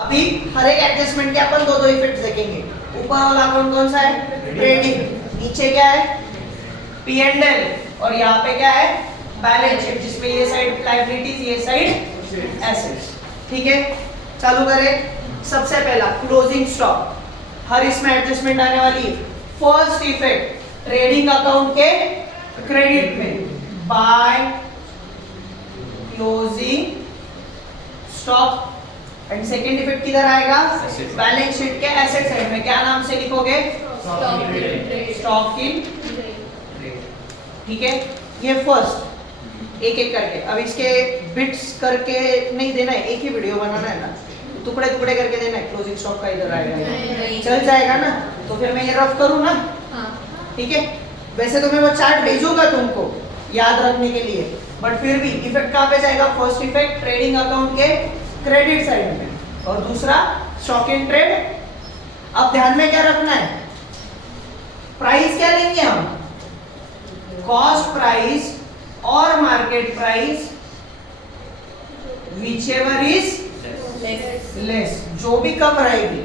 अभी हर एक एडजस्टमेंट के अपन दो दो इफेक्ट्स देखेंगे। ऊपर वाला अकाउंट कौन सा है? ट्रेडिंग। नीचे क्या है? P&L। और यहाँ पे क्या है? बैलेंस शीट, जिसमें ये साइड लायबिलिटीज, ये साइड एसेट्स। ठीक है, चालू करें। सबसे पहला क्लोजिंग स्टॉक, हर इसमें एडजस्टमेंट आने वाली है। फर्स्ट इफेक्ट ट्रेडिंग अकाउंट के क्रेडिट में by closing stock. And second effect किधर आएगा? बैलेंस शीट के एसेट साइड में। क्या नाम से लिखोगे? Stock in trade. ठीक है, ये फर्स्ट एक एक करके। अब इसके बिट्स करके नहीं देना है, एक ही वीडियो बनाना है ना, टुकड़े टुकड़े करके देना है। क्लोजिंग स्टॉक का इधर आएगा, चल जाएगा ना? तो फिर मैं ये रफ करूँ ना? ठीक है, वैसे तो मैं वो चार्ट भेजूंगा तुमको याद रखने के लिए, बट फिर भी इफेक्ट कहाँ पे जाएगा? फर्स्ट इफेक्ट ट्रेडिंग अकाउंट के क्रेडिट साइड में, और दूसरा स्टॉक इन ट्रेड। अब ध्यान में क्या रखना है? प्राइस क्या लेंगे हम? कॉस्ट प्राइस और market price, whichever is less. जो भी कम रहेगी,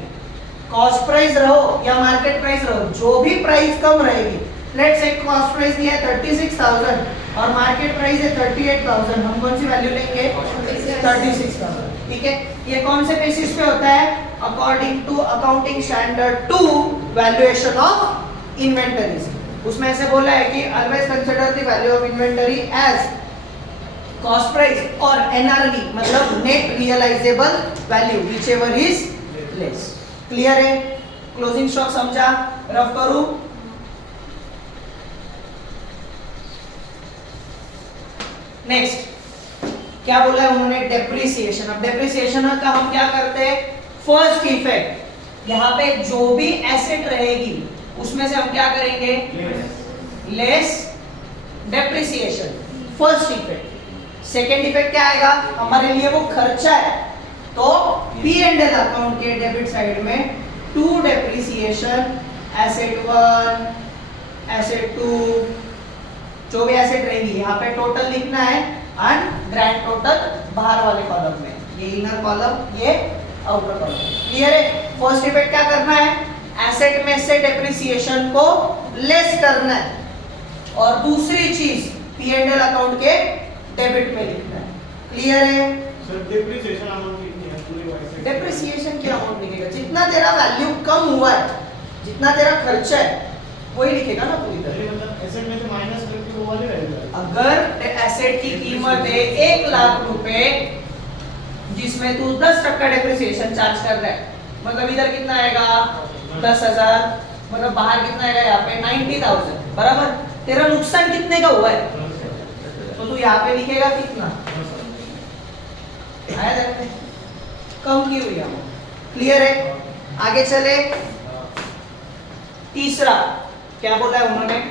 कॉस्ट प्राइस रहो या मार्केट प्राइस रहो, जो भी प्राइस कम रहेगी। लेट्स से कॉस्ट प्राइस दिया है 36,000 और मार्केट प्राइस है 38,000, हम कौन सी वैल्यू लेंगे? 36,000। ठीक है, ये कौन से बेसिस पे होता है? According to accounting standard 2 valuation of inventories. उसमें ऐसे बोला है कि always consider the value of inventory as cost price और एनआरवी, मतलब net realisable value, whichever is less. Clear है? क्लोजिंग स्टॉक समझा? रफ करूं? नेक्स्ट क्या बोला है उन्होंने? डेप्रिसिएशन। अब डेप्रिसिएशन का हम क्या करते हैं? फर्स्ट इफेक्ट, यहाँ पे जो भी एसेट रहेगी उसमें से हम क्या करेंगे? Less depreciation, first effect. Second effect क्या आएगा? हमारे लिए वो खर्चा है, तो P&L अकाउंट के डेबिट साइड में टू डेप्रिसिएशन, एसेट 1, एसेट 2, जो भी एसेट रहेगी यहाँ पे टोटल लिखना है, एंड ग्रैंड टोटल बाहर वाले कॉलम में, ये इनर कॉलम, ये आउटर कॉलम। क्लियर है? फर्स्ट इफेक्ट क्या करना है? एसेट में से डेप्रिसिएशन को लेस करना है, और दूसरी चीज P&L अकाउंट के डेबिट में लिखना है। क्लियर है? सर डेप्रिसिएशन अमाउंट कितनी है पूरी वाइज? डेप्रिसिएशन की अमाउंट लिखेगा, जितना तेरा वैल्यू कम हुआ है, जितना तेरा खर्चा है, वही लिखेगा ना पूरी तरह। मतलब एसेट में से माइनस करके वो वाली रहेगा। अगर एसेट की कीमत है 1 लाख रुपए, जिसमें तू 10% डेप्रिसिएशन चार्ज कर रहा है, मतलब इधर कितना आएगा? 10,000, मतलब बाहर कितना आएगा? यहाँ पे 90,000, बराबर। तेरा नुकसान कितने का हुआ है? तो तू यहाँ पे लिखेगा कितना आया? देखते कम की हुई है। क्लियर है? आगे चले। तीसरा क्या बोला है उन्होंने?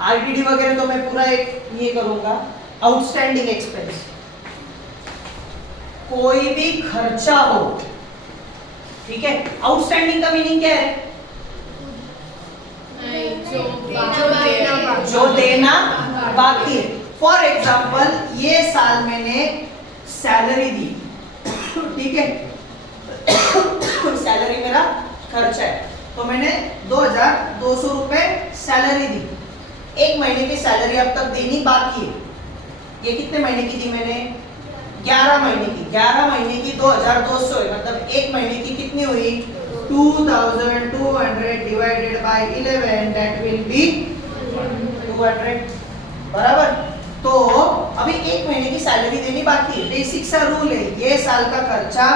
आरटीडी वगैरह तो मैं पूरा एक ये करूंगा। आउटस्टैंडिंग एक्सपेंस, कोई भी खर्चा हो, ठीक है? आउटस्टैंडिंग का मीनिंग क्या है? जो देना बाकी है। फॉर एग्जाम्पल, ये साल मैंने सैलरी दी, ठीक है? सैलरी मेरा खर्चा है, तो मैंने 2,200 रुपए सैलरी दी। 1 महीने की सैलरी अब तक देनी बाकी है। ये कितने महीने की दी मैंने? 11 महीने की। 11 महीने की 2,200 है, मतलब 1 महीने की कितनी हुई? 2,200 divided by 11, that will be 200, बराबर। तो अभी 1 महीने की सैलरी देनी बाकी है। बेसिक सा रूल है, ये साल का खर्चा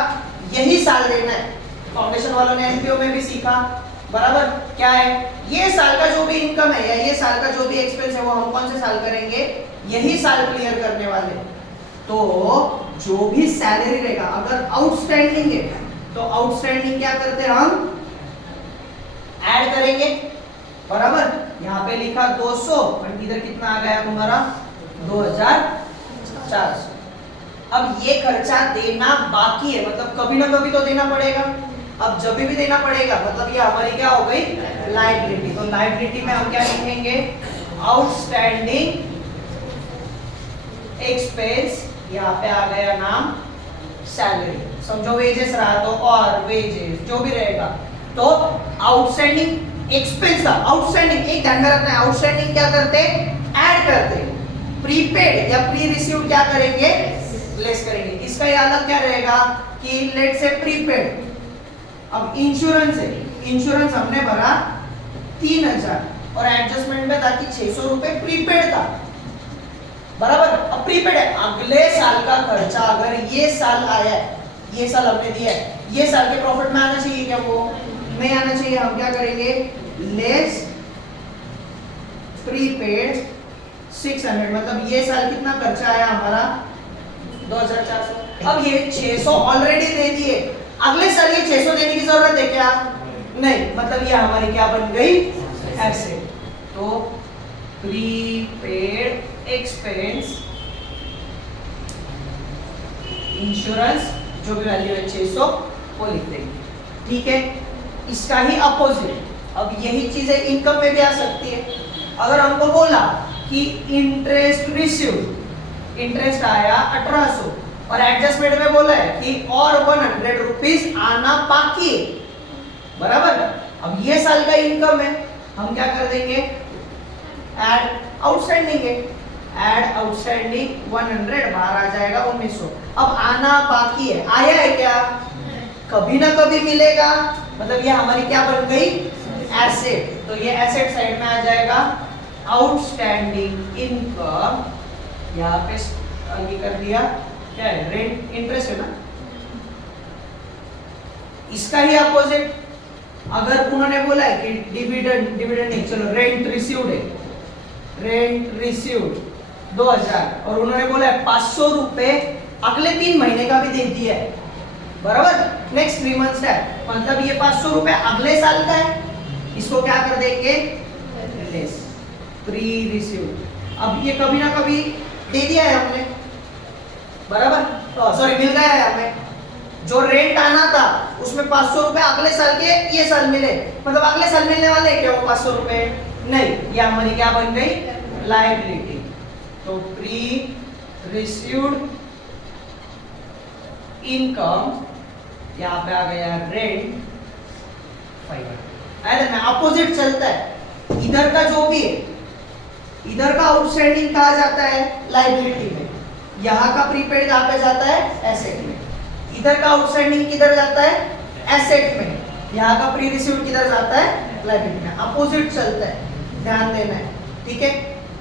यही साल देना है। फाउंडेशन वालों ने एमपीओ में भी सीखा, बराबर। क्या है? ये साल का जो भी इनकम है या ये साल का जो भी एक्सपेंस है, वो हम कौन से साल करेंगे? यही साल क्लियर करने वाले। तो जो भी सैलरी रहेगा, अगर आउटस्टैंडिंग है तो आउटस्टैंडिंग क्या करते हैं? हम ऐड करेंगे, बराबर। यहाँ पे लिखा 200 और इधर कितना आ गया तुम्हारा? 2,400। अब ये खर्चा देना बाकी है, मतलब कभी ना कभी तो देना पड़ेगा। अब जब भी देना पड़ेगा, मतलब ये हमारी क्या हो गई? लायबिलिटी। तो लायबिलिटी में हम क्या लिखेंगे? आउटस्टैंडिंग एक्सपेंस, यहाँ पे आ गया नाम सैलरी। समझो वेजेस रहा तो और वेजेस जो भी रहेगा, तो आउटस्टैंडिंग एक्सपेंस का आउटस्टैंडिंग एक ध्यान में रखना है, आउटस्टैंडिंग क्या करते ऐड करते, प्रीपेड या प्री रिसीव्ड क्या करेंगे लेस करेंगे। इसका ये अलग क्या रहेगा कि लेट से प्रीपेड, अब इंश्योरेंस है, इंश्योरेंस हमने भरा 3000 और एडजस्टमेंट में था कि 600 रुपए प्रीपेड था, बराबर। अब प्रीपेड है, अगले साल का खर्चा अगर ये साल आया है, ये साल हमने दिया है, ये साल के प्रॉफिट में आना चाहिए क्या? वो नहीं आना चाहिए। हम क्या करेंगे लेस प्रीपेड 600, मतलब ये साल कितना खर्चा आया हमारा 2400। अब ये 600 ऑलरेडी दे दिए, अगले साल ये 600 देने की जरूरत है क्या? नहीं, मतलब ये हमारी क्या बन गई एसेट। तो प्रीपेड एक्सपेंस इंश्योरेंस जो भी वैल्यू है 600 वो लिख देंगे, ठीक है। इसका ही अपोजिट, अब यही चीजें इनकम में भी आ सकती है। अगर हमको बोला कि इंटरेस्ट रिसीव्ड, इंटरेस्ट आया 1800 और एडजस्टमेंट में बोला है कि और 100 रुपीज आना बाकी है, बराबर। अब ये साल का इनकम है, हम क्या कर देंगे ऐड आउटस्टैंडिंग है, ऐड आउटस्टैंडिंग 100 बाहर आ जाएगा 1900। अब आना बाकी है, आया है क्या? कभी ना कभी मिलेगा, मतलब ये हमारी क्या बन गई एसेट। तो ये एसेट साइड में आ जाएगा आउटस्टैंडिंग इनकम, यहाँ पे ये कर दिया क्या है रेंट इंटरेस्ट है ना। इसका ही अपोजिट, अगर उन्होंने बोला है कि डिविडेंड, डिविडेंड नहीं चलो रेंट रिसीव्ड है, रेंट रिसीव्ड 2000 और उन्होंने बोला है 500 रुपए अगले 3 महीने का भी दे दिया है, बराबर। नेक्स्ट 3 मंथ्स है, मतलब ये 500 रुपए अगले साल का है, इसको क्या कर देंगे लेस प्री रिसीव्ड। अब ये कभी ना कभी दे दिया है हमने, बराबर, सॉरी मिल गया है हमें। जो रेंट आना था उसमें 500 रुपए अगले साल के ये साल मिले, मतलब अगले साल मिलने वाले क्या वो 500 रुपए? नहीं, ये हमारी क्या बन गई लायबिलिटी। तो प्री रिसीव्ड इनकम यहाँ पे आ गया रेंट 500। अपोजिट चलता है, इधर का जो भी है, इधर का आउटस्टैंडिंग कहा जाता है लायबिलिटी में, यहाँ का प्रीपेड कहाँ पे जाता है एसेट में, इधर का आउटस्टैंडिंग किधर जाता है एसेट में, यहाँ का प्री रिसीव्ड किधर जाता है लायबिलिटी में। अपोजिट चलता है, ध्यान देना है, ठीक है,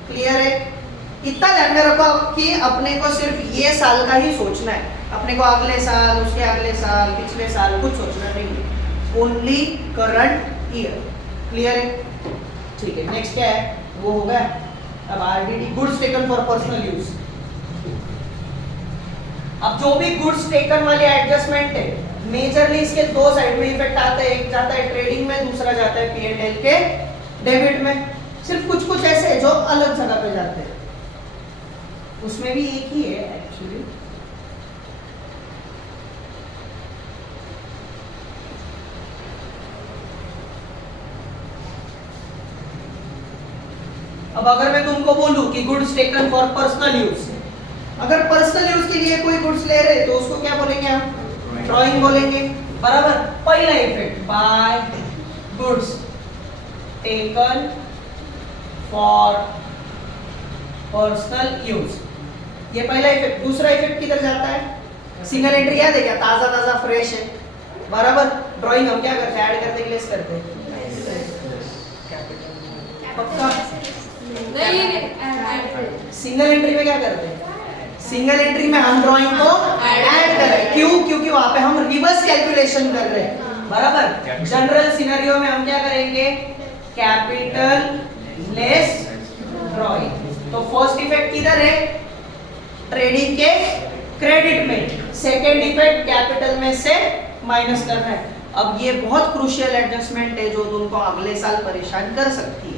क्लियर है। इतना ध्यान में रखो कि अपने को सिर्फ ये साल का ही सोचना है, अपने को अगले साल, उसके अगले साल, पिछले साल कुछ सोचना नहीं है, ओनली करंट ईयर, क्लियर है, ठीक है। नेक्स्ट क्या है वो हो गया। अब RDD goods taken for personal use. अब जो भी गुड्स टेकन वाली एडजस्टमेंट है, मेजरली इसके दो साइड में इफेक्ट आता है, एक जाता है ट्रेडिंग में, दूसरा जाता है P&L के डेबिट में। सिर्फ कुछ कुछ ऐसे जो अलग जगह पे जाते हैं, उसमें भी एक ही है एक्चुअली। अब अगर मैं तुमको बोलूं कि goods taken for personal use, अगर पर्सनल यूज के लिए कोई गुड्स ले रहे तो उसको क्या बोलेंगे हम? ड्राइंग बोलेंगे, बराबर। पहला effect bye goods taken for personal use, ये पहला इफेक्ट। दूसरा इफेक्ट किधर जाता है? सिंगल एंट्री याद है क्या? ताजा ताजा फ्रेश है, बराबर। ड्राइंग हम क्या करते हैं? ऐड करते हैं, लेस करते हैं, पक्का। सिंगल एंट्री में क्या करते हैं? सिंगल एंट्री में हम ड्राइंग को ऐड कर रहे हैं, क्यों? क्योंकि वहां पे हम रिवर्स कैलकुलेशन कर रहे हैं, बराबर। जनरल सिनेरियो में हम क्या करेंगे? Capital less drawing. तो फर्स्ट इफेक्ट किधर है? ट्रेडिंग के क्रेडिट में। सेकेंड इफेक्ट कैपिटल में से माइनस करना है। अब ये बहुत क्रूशियल एडजस्टमेंट है जो तुमको अगले साल परेशान कर सकती है,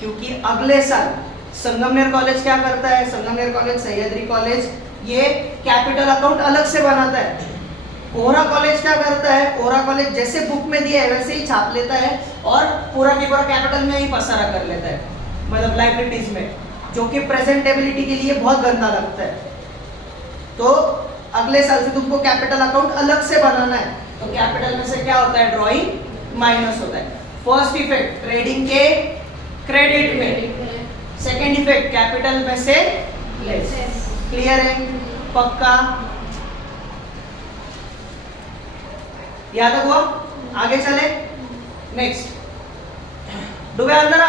क्योंकि अगले साल संगमनेर कॉलेज क्या करता है? संगमनेर कॉलेज, सह्याद्री कॉलेज ये कैपिटल अकाउंट अलग से बनाता है। ओहरा कॉलेज क्या करता है? ओहरा कॉलेज जैसे बुक में दिया है वैसे ही छाप लेता है और पूरा की पूरा कैपिटल में ही पसारा कर लेता है, मतलब लायबिलिटीज में, जो कि प्रेजेंटेबिलिटी के लिए बहुत गंदा लगता है। तो अगले साल से तुमको कैपिटल अकाउंट अलग से बनाना है, तो कैपिटल में से क्या होता है, ड्रॉइंग माइनस होता है। फर्स्ट इफेक्ट ट्रेडिंग के क्रेडिट में, सेकेंड इफेक्ट कैपिटल में से लेस। क्लियर है, पक्का, याद हुआ? आगे चले, नेक्स्ट डूबे अंदर।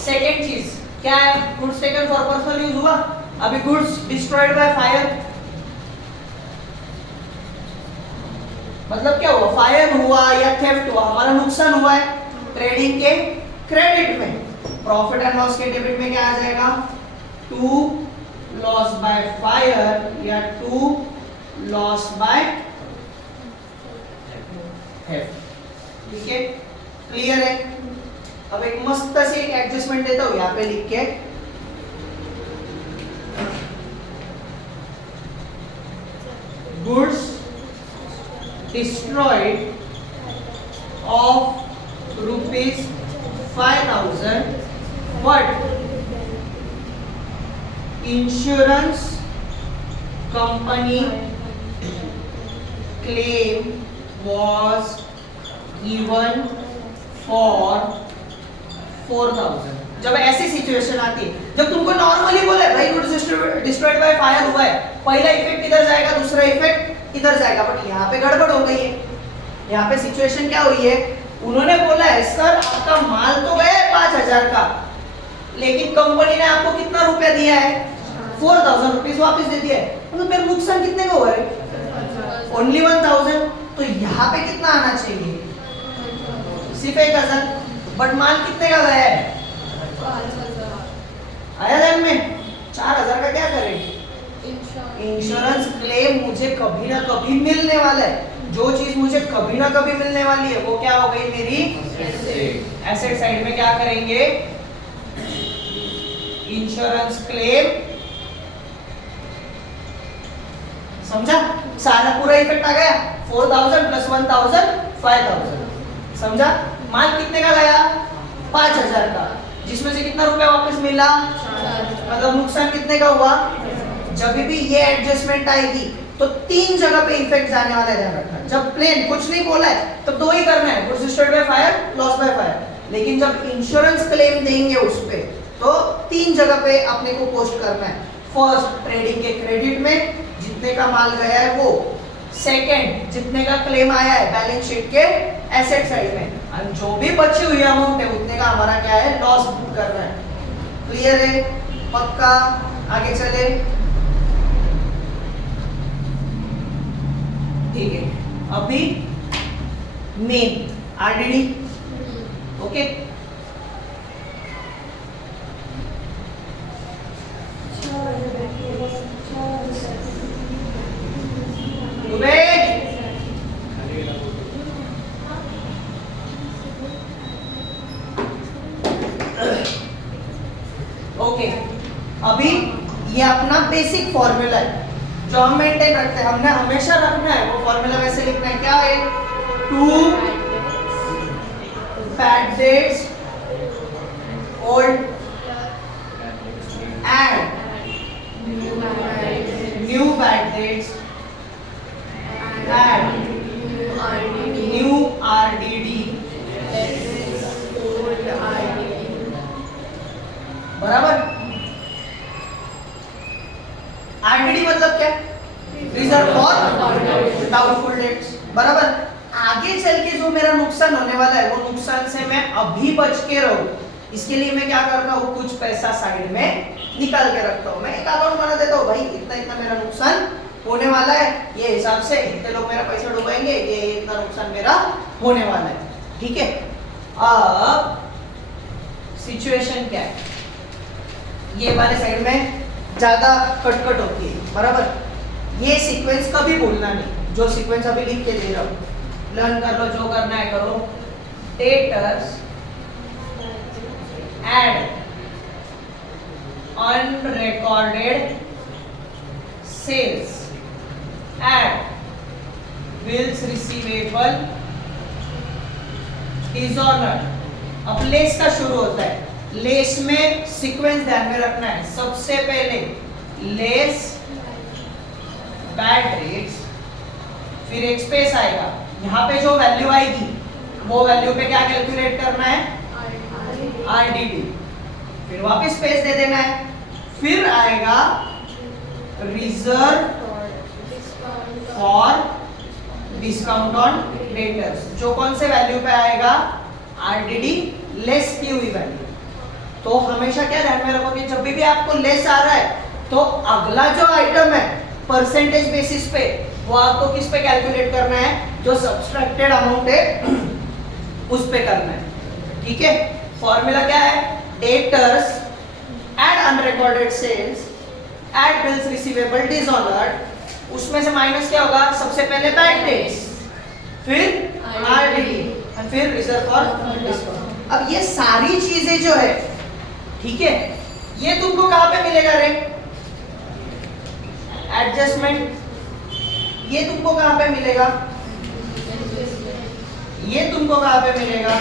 सेकेंड चीज क्या है, goods taken for personal use हुआ, अभी गुड्स डिस्ट्रॉयड बाय फायर, मतलब क्या हुआ, फायर हुआ या थेफ्ट हुआ, हमारा नुकसान हुआ है। ट्रेडिंग के क्रेडिट में, प्रॉफिट एंड लॉस के डेबिट में क्या आ जाएगा, टू लॉस बाय फायर या टू लॉस बाय थेफ्ट। ठीक है, क्लियर है? अब एक मस्त सी एक एडजस्टमेंट देता हूं यहां पे लिख के, goods destroyed of ₹5,000 but insurance company claim was given for 4,000। जब ऐसी सिचुएशन आती है, जब तुमको नॉर्मली बोले भाई गुड्स डिस्ट्रॉयड बाय फायर हुआ है, पहला इफेक्ट इधर जाएगा, दूसरा इफेक्ट इधर जाएगा, बट यहाँ पे गड़बड़ हो गई है। यहाँ पे सिचुएशन क्या हुई है, उन्होंने बोला है सर आपका माल तो गया है 5,000 का, लेकिन कंपनी ने आपको कितना रुपया दिया है, 4,000 रुपीज वापस दे दिया है, मतलब मेरा नुकसान कितने का हुआ है, ओनली 1,000। तो यहाँ पे कितना आना चाहिए, सिर्फ 1,000, बट माल कितने का गया है, आया ध्यान में, 4,000 का क्या करेंगे, इंश्योरेंस क्लेम मुझे कभी ना कभी मिलने वाला है, जो चीज मुझे कभी ना कभी मिलने वाली है वो क्या हो गई मेरी एसेट साइड में, क्या करेंगे, इंश्योरेंस क्लेम। समझा, सारा पूरा इफेक्ट आ गया, 4,000 प्लस 1,000 5,000। समझा, माल कितने का गया, 5,000 का, जिसमें से कितना रुपया वापस मिला, मतलब नुकसान कितने का हुआ। जब भी ये एडजस्टमेंट आएगी तो 3 जगह पे इफेक्ट जाने वाला है, ध्यान रखना। जब प्लेन कुछ नहीं बोला है तो 2 ही करना है, goods destroyed by fire, loss by fire. लेकिन जब इंश्योरेंस क्लेम देंगे उस पे तो 3 जगह पे अपने को पोस्ट करना है। फर्स्ट ट्रेडिंग के क्रेडिट में जितने का माल गया है वो, सेकंड जितने का क्लेम आया है बैलेंस शीट के एसेट साइड में, और जो भी बची हुई अमाउंट है उतने का हमारा क्या है, लॉस बुक करना है। क्लियर है, पक्का, आगे चले। ठीक है, अभी मेन आरडीडी, ओके, ओके। अभी ये अपना बेसिक फॉर्मूला है जो हम मेंटेन रखते हैं, हमने हमेशा रखना है। वो फॉर्मूला वैसे लिखना है, क्या है, 2 bad dates old and new bad dates and new RDD बराबर। आरडीडी मतलब क्या, रिजर्व फॉर डाउटफुल डेट्स, बराबर। आगे चल के जो मेरा नुकसान होने वाला है वो नुकसान से मैं अभी बच के रहूं, इसके लिए मैं क्या करता हूँ, कुछ पैसा साइड में निकाल के रखता हूँ। मैं एक अकाउंट बना देता हूँ, भाई इतना इतना मेरा नुकसान होने वाला है, ये हिसाब से इतने लोग मेरा पैसा डुबाएंगे, ये इतना नुकसान मेरा होने वाला है। ठीक है, अब सिचुएशन क्या है, ये वाले साइड में ज्यादा कटकट होती है, बराबर। ये सीक्वेंस कभी भूलना नहीं, जो सीक्वेंस अभी लिख के दे रहा हूँ, लर्न कर लो, जो करना है करो। Debtors add unrecorded sales add bills receivable dishonoured. अब लेस का शुरू होता है, लेस में सीक्वेंस ध्यान में रखना है। सबसे पहले लेस बैड डेट्स, फिर एक स्पेस आएगा, यहाँ पे जो वैल्यू आएगी वो वैल्यू पे क्या कैलकुलेट करना है, आरडीडी, फिर वापस स्पेस दे देना है, फिर आएगा reserve for discount on debtors, जो कौन से वैल्यू पे आएगा, आरडीडी लेस की हुई वैल्यू। तो हमेशा क्या ध्यान में रखो कि जब भी आपको लेस आ रहा है तो अगला जो आइटम है परसेंटेज बेसिस पे वो आपको किस पे कैलकुलेट करना है, जो सब्सट्रैक्टेड अमाउंट है उस पे करना है। ठीक है, फॉर्मूला क्या है, debtors add unrecorded sales add bills receivable dishonoured, उसमें से माइनस क्या होगा, सबसे पहले बैड डेट्स, फिर आरडीडी और फिर रिजर्व फॉर डिस्काउंट। अब ये सारी चीजें जो है, ठीक है, ये तुमको कहां पे मिलेगा रे, एडजस्टमेंट, ये तुमको कहां पे मिलेगा, ये तुमको कहां पे मिलेगा,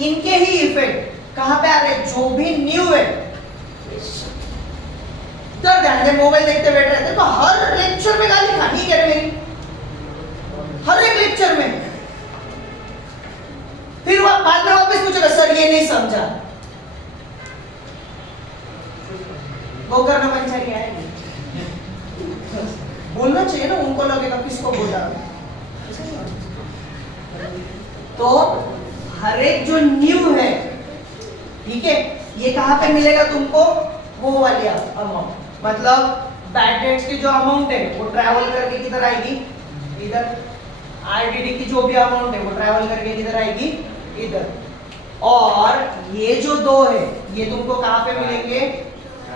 इनके ही इफेक्ट कहां पे आ रहे, जो भी न्यू है। तो ध्यान दे, मोबाइल देखते बैठ रहे थे तो हर लेक्चर में गाली खानी है मेरी, हर एक लेक्चर में, फिर वो बाद में वापस पूछेगा सर ये नहीं समझा, वो करना पंचायत है, बोलना चाहिए ना, उनको लगेगा किसको बोला। तो हर एक जो न्यू है, ठीक है, ये कहां पे मिलेगा तुमको, वो वाली अमाउंट, मतलब बैड डेट्स की जो अमाउंट है वो ट्रैवल करके किधर आएगी, इधर, आरडीडी की जो भी अमाउंट है वो ट्रैवल करके किधर आएगी, इधर, और ये जो दो है ये तुमको कहां पे मिलेंगे,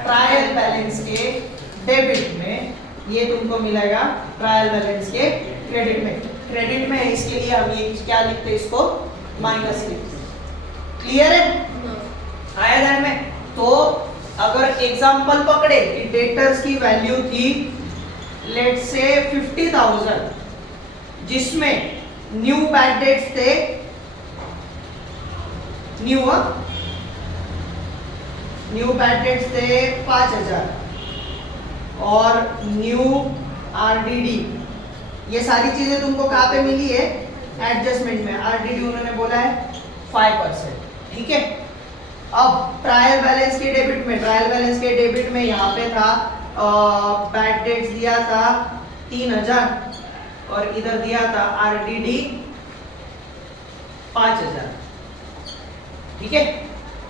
ट्रायल बैलेंस के डेबिट में, ये तुमको मिलेगा ट्रायल बैलेंस के क्रेडिट में। क्रेडिट में इसके लिए हम ये क्या लिखते हैं, इसको माइनस लिखते हैं। क्लियर है, आया ध्यान में। तो अगर एग्जांपल पकड़े कि डेटर्स की वैल्यू थी लेट्स से 50,000, जिसमें न्यू बैड डेट्स थे, न्यू बैड डेट्स थे 5,000 और न्यू आरडीडी, ये सारी चीजें तुमको कहां पे मिली है, एडजस्टमेंट में। आरडीडी उन्होंने बोला है 5%, ठीक है। अब ट्रायल बैलेंस के डेबिट में, ट्रायल बैलेंस के डेबिट में यहाँ पे था बैड डेट्स दिया था 3,000 और इधर दिया था आरडीडी 5,000, ठीक है।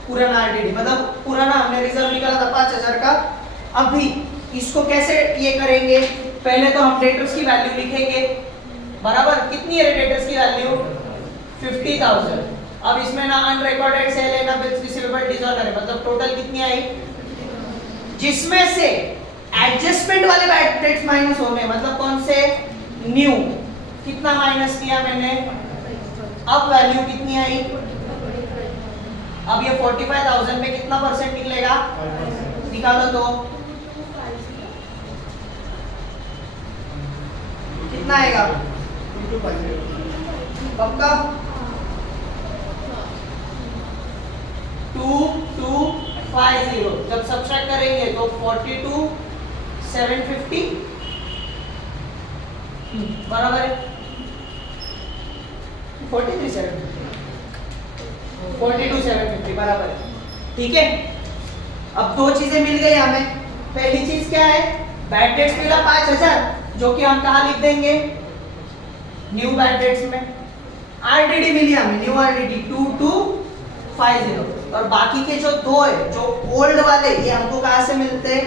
पुराना आरडीडी मतलब पुराना हमने रिजर्व निकाला था 5,000 का। अभी इसको कैसे ये करेंगे, पहले तो हम डेटर्स की वैल्यू लिखेंगे, बराबर। कितनी है डेटर्स की वैल्यू 50,000। अब इसमें ना अनरिकॉर्डेड सेल है ना बिल्स रिसीवेबल डिसऑर्डर है, मतलब टोटल कितनी आई, जिसमें से एडजस्टमेंट वाले बैड डेट्स माइनस होने, मतलब कौन से, न्यू, कितना माइनस किया मैंने, अब वैल्यू कितनी आई, अब ये 45,000 पे कितना परसेंट निकलेगा, निकालो तो कितना आएगा, पक्का 2250। जब सब्ट्रैक्ट करेंगे तो 42,750 बराबर है 42,750 बराबर है, ठीक है। अब दो चीजें मिल गई हमें। पहली चीज क्या है, बैड डेट्स मिला 5,000, जो कि हम कहाँ लिख देंगे, न्यू बैड डेट्स में। आरडीडी मिली हमें, न्यू आरडीडी 2250, और बाकी के जो दो है, जो ओल्ड वाले, ये हमको कहां से मिलते हैं,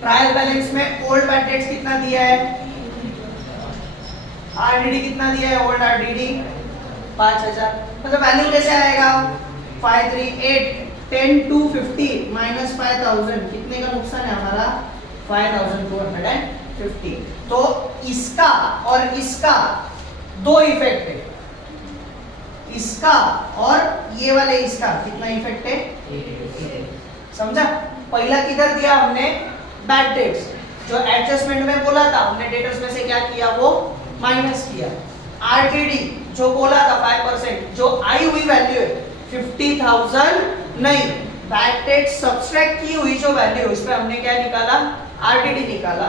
ट्रायल बैलेंस में। ओल्ड बैड डेट्स कितना दिया है, आरडीडी कितना दिया है, ओल्ड आरडीडी 5,000, मतलब वैल्यू कैसे आएगा 538 10 to 50 माइनस 5,000, कितने का नुकसान है हमारा 5,250। तो इसका और इसका दो इफेक्ट है, इसका और ये वाले इसका कितना इफेक्ट है, समझा। पहला किधर दिया हमने, बैड डेट्स, जो एडजस्टमेंट में बोला था हमने, डेटर्स में से क्या किया, वो माइनस किया। आरटीडी जो बोला था 5%, जो आई हुई वैल्यू है 50,000 नहीं, बैड डेट्स सब्सट्रैक्ट की हुई जो वैल्यू है उस पे हमने क्या निकाला आरडीडी निकाला,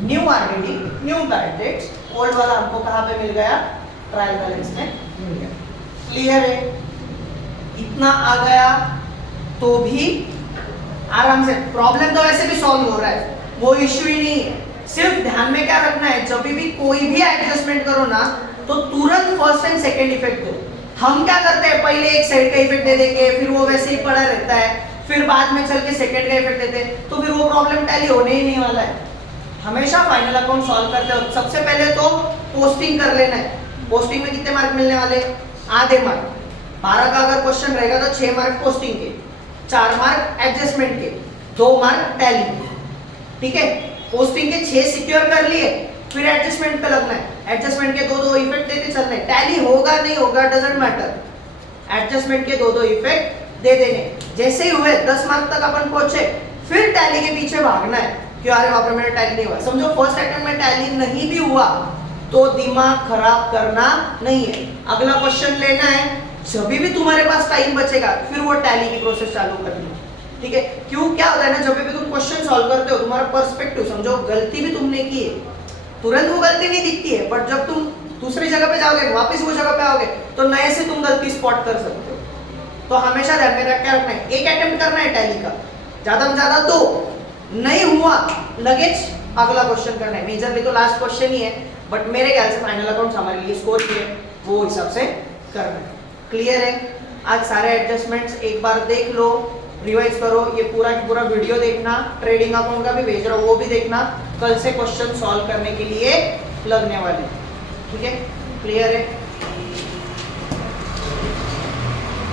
new RDD, new direct, old वाला हमको कहाँ पे मिल गया, ट्रायल बैलेंस में मिल गया। क्लियर है? इतना आ गया तो भी आराम से, प्रॉब्लम तो वैसे भी सॉल्व हो रहा है, वो इश्यू ही नहीं है। सिर्फ ध्यान में क्या रखना है, जब भी कोई भी एडजस्टमेंट करो ना तो तुरंत फर्स्ट एंड सेकंड इफेक्ट दो। हम क्या करते हैं, पहले एक साइड का इफेक्ट दे देंगे, फिर वो वैसे ही पड़ा रहता है, फिर बाद में चल के सेकंड का इफेक्ट देते हैं, तो फिर वो प्रॉब्लम टैली होने ही नहीं वाला है। हमेशा फाइनल अकाउंट सॉल्व करते हो सबसे पहले तो पोस्टिंग कर लेना है। पोस्टिंग में कितने मार्क मिलने वाले, आधे मार्क। 12 का अगर क्वेश्चन रहेगा तो 6 मार्क पोस्टिंग के, 4 मार्क एडजस्टमेंट के, 2 मार्क टैली के। ठीक है, पोस्टिंग के 6 सिक्योर कर लिए, फिर एडजस्टमेंट पे लगना है। एडजस्टमेंट के 2-2 इफेक्ट देते चलना है, टैली होगा नहीं होगा डजंट मैटर। एडजस्टमेंट के 2-2 इफेक्ट दे देने, जैसे ही हुए 10 मार्क तक अपन पहुंचे, फिर टैली के पीछे भागना है कि अरे बाप रे मेरा टैली नहीं हुआ। समझो फर्स्ट अटेम्प्ट में टैली नहीं भी हुआ तो दिमाग खराब करना नहीं है, अगला क्वेश्चन लेना है। जब भी तुम्हारे पास टाइम बचेगा फिर वो टैली की प्रोसेस चालू करनी है। ठीक है, क्यों, क्या होता है ना, जब भी तुम क्वेश्चन सॉल्व करते हो तुम्हारा पर्सपेक्टिव, समझो गलती भी तुमने की है, तुरंत वो गलती नहीं दिखती है, बट जब तुम दूसरी जगह पे जाओगे, वापस वो जगह पे आओगे, तो नए से तुम गलती स्पॉट कर सकते हो। तो हमेशा ध्यान में रख के रखना है, एक अटेम्प्ट करना है टैली का, ज्यादा में ज्यादा 2, नहीं हुआ लगेज अगला क्वेश्चन करना है। मेजरली तो लास्ट क्वेश्चन ही है, बट मेरे ख्याल से फाइनल अकाउंट्स हमारे लिए स्कोर किए वो हिसाब से करना है। क्लियर है? आज सारे एडजस्टमेंट्स एक बार देख लो, रिवाइज करो, ये पूरा की पूरा वीडियो देखना, ट्रेडिंग अकाउंट का भी भेज रहा हूँ वो भी देखना, कल से क्वेश्चन सॉल्व करने के लिए लगने वाले। ठीक है, क्लियर है?